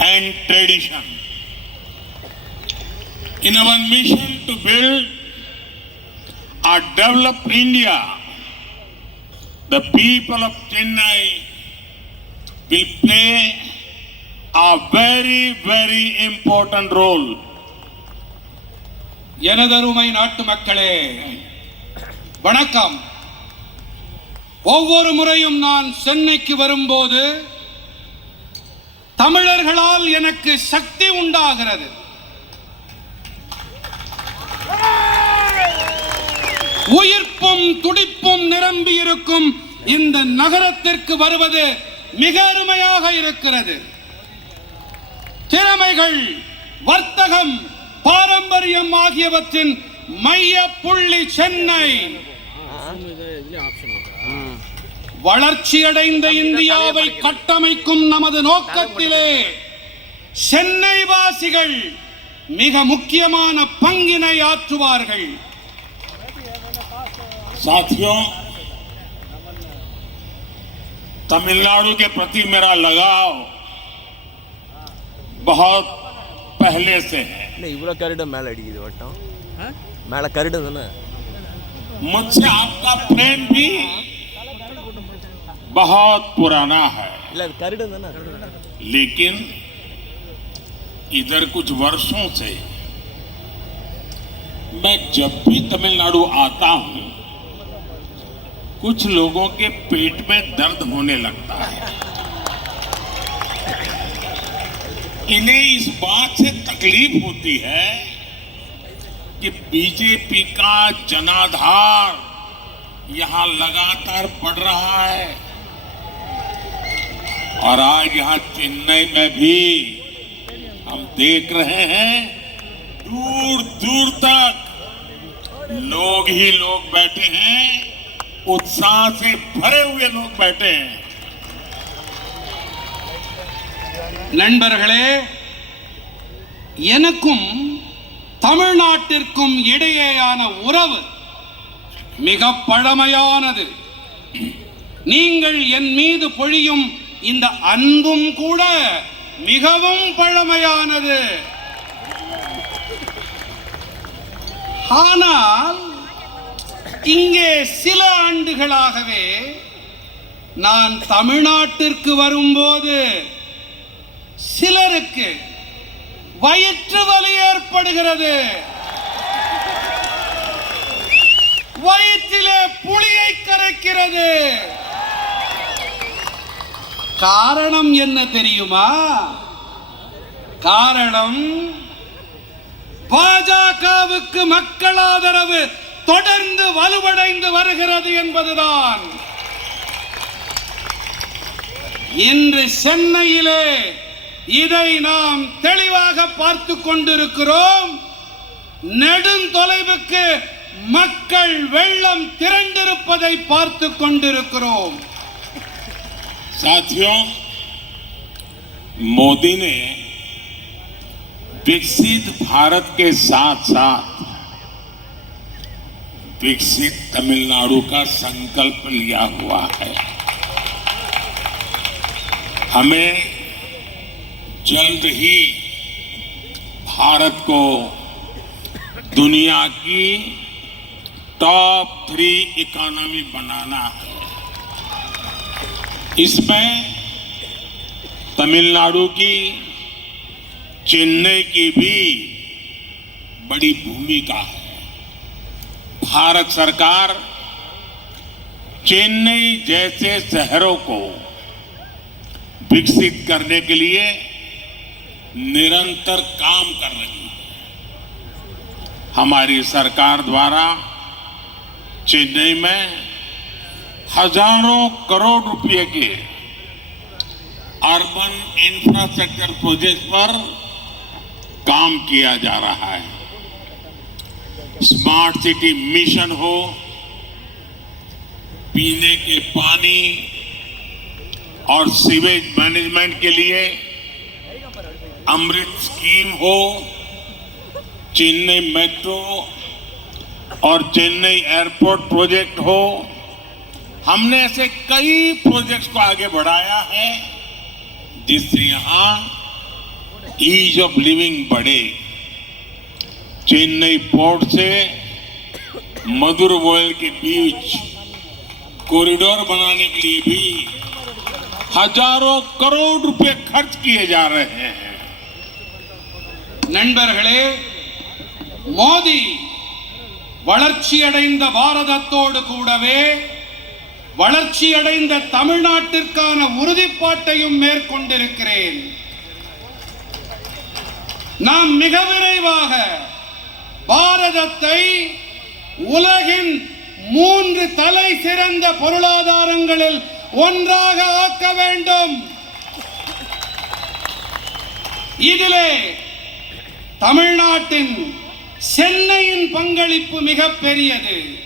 and tradition. In our mission to build a developed India, the people of Chennai will play a very, very important role. எனதருமை நாட்டு மக்களே வணக்கம் ஒவ்வொரு முறையும் நான் சென்னைக்கு வரும்போது தமிழர்களால் எனக்கு சக்தி உண்டாகிறது. உயிர்ப்பும் துடிப்பும் நிரம்பி இருக்கும் இந்த நகரத்திற்கு வருவது மிக அருமையாக இருக்கிறது. திறமைகள் வர்த்தகம் பாரம்பரியம் ஆகியவற்றின் மைய புள்ளி சென்னை. வளர்ச்சியடைந்த இந்தியாவை கட்டமைக்கும் நமது நோக்கத்திலே சென்னை வாசிகள் மிக முக்கியமான பங்கினை ஆற்றுவார்கள் साथियों तमिलनाडु के प्रति मेरा लगाव बहुत पहले से है இல்லை இவ்வளோ கருடு மேலே அடிக்குது வட்டம் மேலே கருடு தானே मुझसे आपका प्रेम भी बहुत पुराना है। लेकिन इधर कुछ वर्षों से मैं जब भी तमिलनाडु आता हूँ कुछ लोगों के पेट में दर्द होने लगता है। इन्हें इस बात से तकलीफ़ होती है कि बीजेपी का जनाधार यहाँ लगातार बढ़ रहा है। और आज यहाँ चेन्नई में भी हम देख रहे हैं दूर दूर तक लोग ही लोग बैठे हैं उत्साह से भरे हुए लोग बैठे हैं நண்பர்களே எனக்கும் தமிழ்நாட்டிற்கும் இடையேயான உறவு மிக பழமையானது நீங்கள் என் மீது பொழியும் இந்த அன்பும் கூட மிகவும் பழமையானது. ஆனால் இங்கே சில ஆண்டுகளாகவே நான் தமிழ்நாட்டிற்கு வரும்போது சிலருக்கு வயிற்று வலி ஏற்படுகிறது. வயிற்றிலே புளியை கரைக்கிறது. காரணம் என்ன தெரியுமா? காரணம் பாஜகவுக்கு மக்கள் ஆதரவு தொடர்ந்து வலுவடைந்து வருகிறது என்பதுதான். இன்று சென்னையிலே இதை நாம் தெளிவாக பார்த்து கொண்டிருக்கிறோம். நெடுந்தொலைவுக்கு மக்கள் வெள்ளம் திரண்டிருப்பதை பார்த்து கொண்டிருக்கிறோம். साथियों, मोदी ने विकसित भारत के साथ साथ विकसित तमिलनाडु का संकल्प लिया हुआ है। हमें जल्द ही भारत को दुनिया की टॉप थ्री इकोनॉमी बनाना है। इसमें तमिलनाडु की चेन्नई की भी बड़ी भूमिका है। भारत सरकार चेन्नई जैसे शहरों को विकसित करने के लिए निरंतर काम कर रही है। हमारी सरकार द्वारा चेन्नई में हज़ारों करोड़ रुपए के अर्बन इंफ्रास्ट्रक्चर प्रोजेक्ट पर काम किया जा रहा है। स्मार्ट सिटी मिशन हो, पीने के पानी और सीवेज मैनेजमेंट के लिए अमृत स्कीम हो, चेन्नई मेट्रो और चेन्नई एयरपोर्ट प्रोजेक्ट हो हमने ऐसे कई प्रोजेक्ट्स को आगे बढ़ाया है जिससे यहाँ ईज ऑफ लिविंग बढ़े चेन्नई पोर्ट से मधुर वॉयल के बीच कॉरिडोर बनाने के लिए भी हजारों करोड़ रुपए खर्च किए जा रहे हैं நண்பர்களே மோடி வளர்ச்சியடைந்த பாரதத்தோடு கூடவே வளர்ச்சியடைந்த தமிழ்நாட்டிற்கான உறுதிப்பாட்டையும் மேற்கொண்டிருக்கிறேன். நாம் மிக விரைவாக பாரதத்தை உலகின் மூன்று தலை சிறந்த பொருளாதாரங்களில் ஒன்றாக ஆக்க வேண்டும். இதிலே தமிழ்நாட்டின் சென்னையின் பங்களிப்பு மிக பெரியது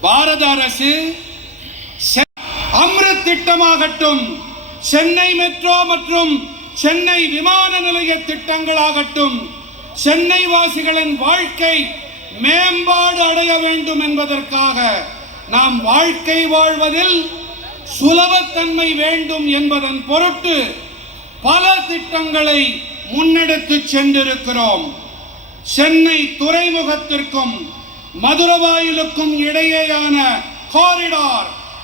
பாரத அரசு அம்ருத் திட்டமாகட்டும் சென்னை மெட்ரோ மற்றும் சென்னை விமான நிலைய திட்டங்களாகட்டும் சென்னை வாசிகளின் வாழ்க்கை மேம்பாடு அடைய வேண்டும் என்பதற்காக நாம் வாழ்க்கை வாழ்வதில் சுலபத்தன்மை வேண்டும் என்பதன் பொருட்டு பல திட்டங்களை முன்னெடுத்து சென்றிருக்கிறோம். சென்னை துறைமுகத்திற்கும் மதுரவாயிலுக்கும் இடையேயான காரிடார்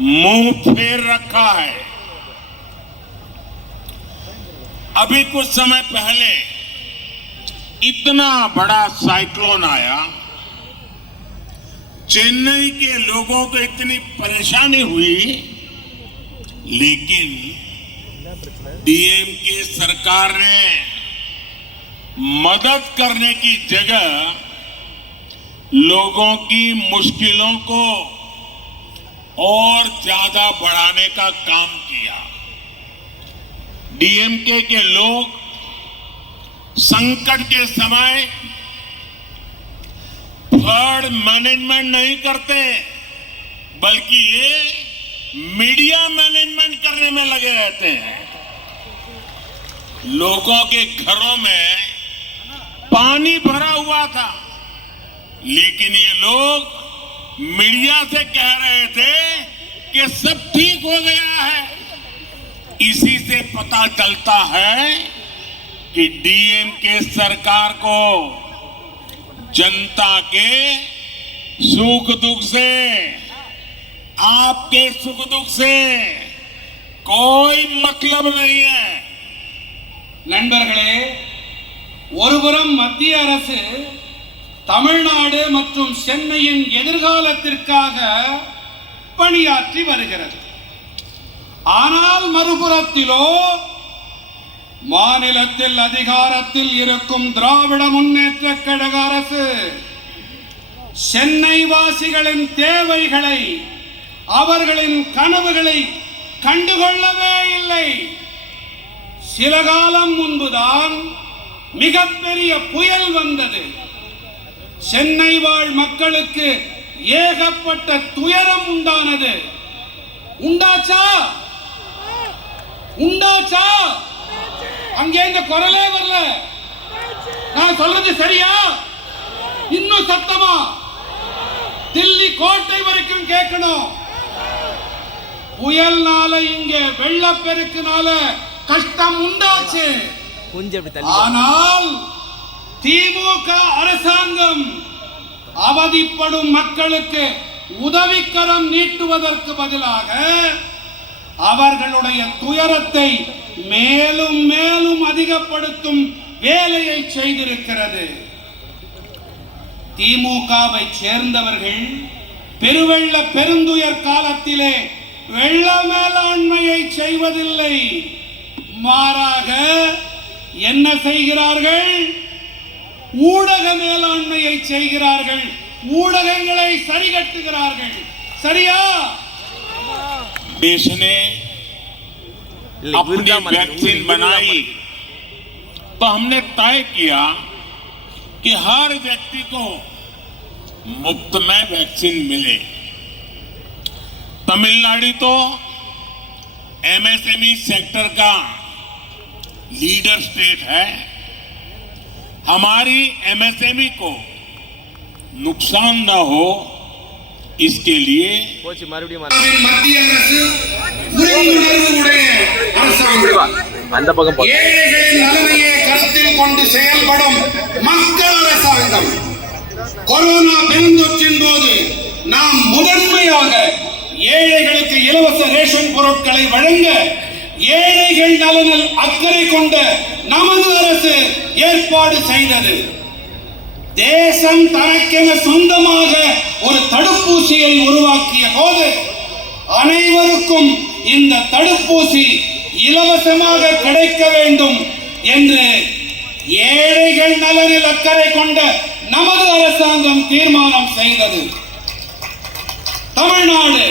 मुँह फेर रखा है। अभी कुछ समय पहले इतना बड़ा साइक्लोन आया, चेन्नई के लोगों को इतनी परेशानी हुई, लेकिन डीएम की सरकार ने मदद करने की जगह लोगों की मुश्किलों को और ज़्यादा बढ़ाने का काम किया। डीएमके के लोग संकट के समय फ्लड मैनेजमेंट नहीं करते, बल्कि ये मीडिया मैनेजमेंट करने में लगे रहते हैं। लोगों के घरों में पानी भरा हुआ था, लेकिन ये लोग मीडिया से कह रहे थे कि सब ठीक हो गया है इसी से पता चलता है कि डीएम के सरकार को जनता के सुख दुख से आपके सुख दुख से कोई मतलब नहीं है நண்பர்களே ஒருபுறம் மத்திய அரசு தமிழ்நாடு மற்றும் சென்னையின் எதிர்காலத்திற்காக பணியாற்றி வருகிறது. ஆனால் மறுபுறத்திலோ மாநிலத்தில் அதிகாரத்தில் இருக்கும் திராவிட முன்னேற்ற கழக அரசு சென்னை வாசிகளின் தேவைகளை அவர்களின் கனவுகளை கண்டுகொள்ளவே இல்லை. சில காலம் முன்புதான் மிகப்பெரிய புயல் வந்தது. சென்னை வாழ் மக்களுக்கு ஏகப்பட்ட துயரம் உண்டானது. உண்டாச்சா? உண்டாச்சா? அங்கே இந்த குரலே வரல. நான் சொல்றது சரியா? இன்னும் சத்தமா? தில்லி கோட்டை வரைக்கும் கேட்கணும். புயல்னால இங்க வெள்ளப்பெருக்குனால கஷ்டம் உண்டாச்சு. ஆனால் திமுக அரசாங்கம் அவதிப்படும் மக்களுக்கு உதவிக்கரம் நீட்டுவதற்கு பதிலாக அவர்களுடைய துயரத்தை மேலும் மேலும் அதிகப்படுத்தும் வேலையை செய்திருக்கிறது. திமுகவை சேர்ந்தவர்கள் பெருவெள்ள பெருந்துயர் காலத்திலே வெள்ள மேலாண்மையை செய்வதில்லை. மாறாக என்ன செய்கிறார்கள்? ஊடக மேலாண்மையை செய்கிறார்கள் ஊடகங்களை சரிகட்டுகிறார்கள் சரியா देश ने இல்லை अपनी இவர்தான் மந்திரி, वैक्सीन இவர்தான் बनाई மந்திரி. तो हमने तय किया कि हर व्यक्ति को मुफ्त में वैक्सीन मिले तमिलनाडु तो एमएसएमई सेक्टर E का लीडर स्टेट है हमारी एमएसएमई E को नुकसान न हो इसके लिए போச்சு மறுபடியும் மாத்து. மத்திய அரசு புரிந்துணர்வு உடைய அரசாங்கம் அந்த பக்கம் போ ஏழைகளின் நலனையே கருத்தில் கொண்டு செயல்படும் மக்கள் அரசாங்கம் கொரோனா பெருந்தொற்றின் போது நாம் முதன்மையாக ஏழைகளுக்கு இலவச ரேஷன் பொருட்களை வழங்க ஏழைகள் நலனில் அக்கறை கொண்ட நமது அரசு ஏற்பாடு செய்தது. தேசம் தனக்கென சொந்தமாக ஒரு தடுப்பூசியை உருவாக்கிய போது அனைவருக்கும் இந்த தடுப்பூசி இலவசமாக கிடைக்க வேண்டும் என்று ஏழைகள் நலனில் அக்கறை கொண்ட நமது அரசாங்கம் தீர்மானம் செய்தது. தமிழ்நாடு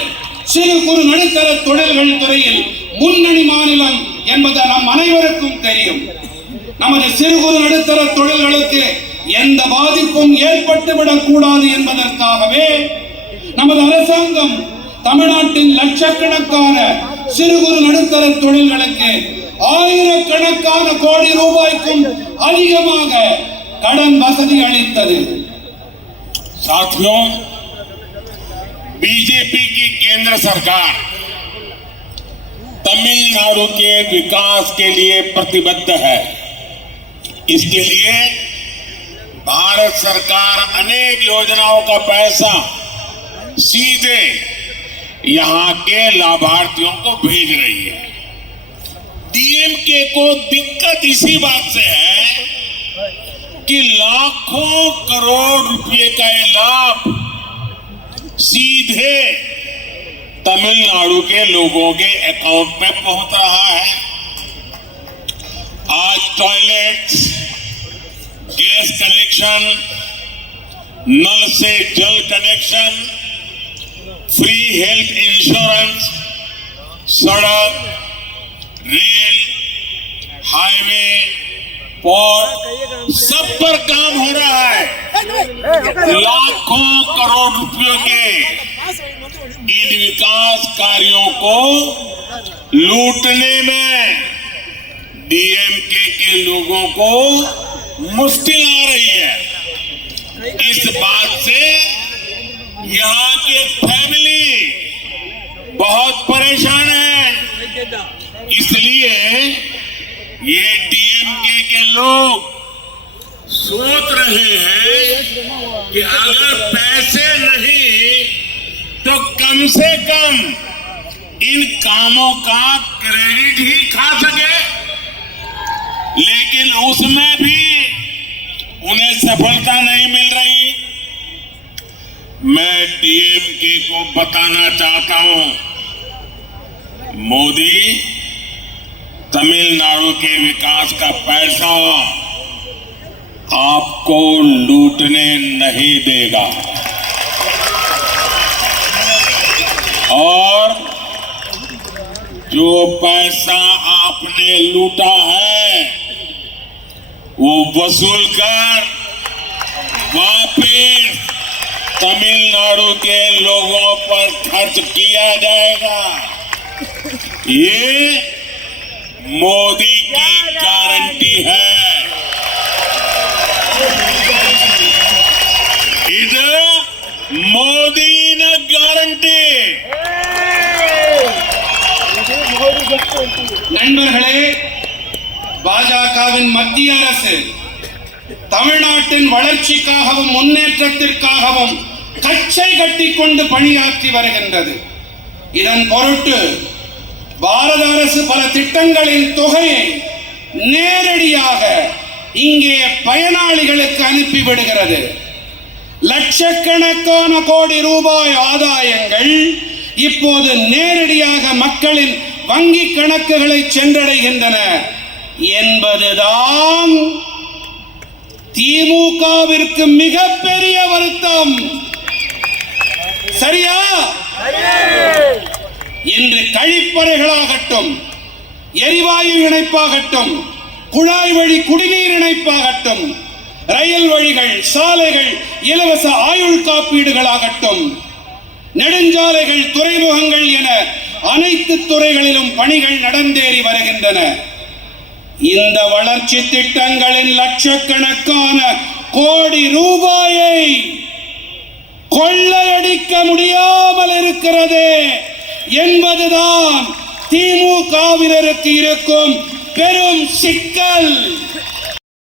சிறு குறு நடுத்தர தொழில்கள் துறையில் முன்னணி மாநிலம் என்பது நம் அனைவருக்கும் தெரியும் நமது சிறு குறு நடுத்தர தொழில்களுக்கு எந்த பாதிப்பும் ஏற்பட்டுவிடக் கூடாது என்பதற்காகவே நமது அரசாங்கம் தமிழ்நாட்டின் லட்சக்கணக்கான சிறு குறு நடுத்தர தொழில்களுக்கு ஆயிரக்கணக்கான கோடி ரூபாய்க்கும் அதிகமாக கடன் வசதி அளித்தது साथियों बीजेपी की केंद्र सरकार तमिलनाडु के विकास के लिए प्रतिबद्ध है। इसके लिए भारत सरकार अनेक योजनाओं का पैसा सीधे यहाँ के लाभार्थियों को भेज रही है। डीएमके को दिक्कत इसी बात से है कि लाखों करोड़ रुपए का लाभ सीधे तमिलनाडु के लोगों के अकाउंट में पहुँच रहा है। आज टॉयलेट्स गैस कनेक्शन नल से जल कनेक्शन फ्री हेल्थ इंश्योरेंस सड़क रेल हाईवे पोर्ट सब पर काम हो रहा है। लाखों करोड़ रुपयों के इन विकास कार्यों को लूटने में डीएमके के लोगों को मुश्किल आ रही है। इस बात से यहाँ की फैमिली बहुत परेशान है। इसलिए ये डीएमके के लोग सोच रहे हैं कि अगर पैसे नहीं तो कम से कम इन कामों का क्रेडिट ही खा सके। लेकिन उसमें भी उन्हें सफलता नहीं मिल रही। मैं डीएमके को बताना चाहता हूँ, मोदी, तमिलनाडु के विकास का पैसा आपको लूटने नहीं देगा। और जो पैसा आपने लूटा है, वो वसूल कर वापिस तमिलनाडु के लोगों पर खर्च किया जाएगा। ये मोदी की गारंटी है। மத்திய அரசு தமிழ்நாட்டின் வளர்ச்சிக்காகவும் முன்னேற்றத்திற்காகவும் கச்சை கட்டிக்கொண்டு பணியாற்றி வருகின்றது. இதன் பொருட்டு பாரத அரசு பல திட்டங்களின் தொகையை நேரடியாக இங்கே பயனாளிகளுக்கு அனுப்பிவிடுகிறது. லட்சக்கணக்கான கோடி ரூபாய் ஆதாயங்கள் இப்போது நேரடியாக மக்களின் வங்கி கணக்குகளை சென்றடைகின்றன. என்பதுதான் திமுகவிற்கு மிகப்பெரிய வருத்தம். சரியா? இன்று கழிப்பறைகளாகட்டும் எரிவாயு இணைப்பாகட்டும் குழாய் வழி குடிநீர் இணைப்பாகட்டும் ரயில் வழிகள் சாலைகள் இலவச ஆயுள் காப்பீடுகளாகட்டும் நெடுஞ்சாலைகள் துறைமுகங்கள் என அனைத்து துறைகளிலும் பணிகள் நடந்தேறி வருகின்றன. இந்த வளர்ச்சி திட்டங்களின் லட்சக்கணக்கான கோடி ரூபாயை கொள்ளையடிக்க முடியாமல் இருக்கிறது என்பதுதான் திமுகவினருக்கு இருக்கும் பெரும் சிக்கல்.